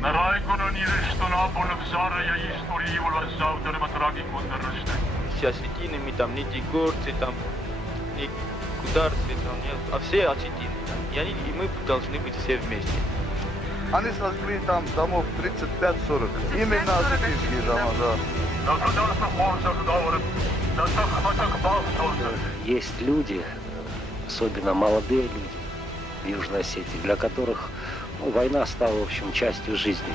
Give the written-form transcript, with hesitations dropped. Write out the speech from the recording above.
Нарайкон on niistä naapunut saara ja isturi juhlan sautelema tragikunnerasta. Осетины, там, не горцы, там, не кударцы, там, нет, а все осетины. И мы должны быть все вместе. Они сожгли там домов 35-40. Именно осетинские дома, да. Есть люди, особенно молодые люди в Южной Осетии, для которых война стала, в общем, частью жизни.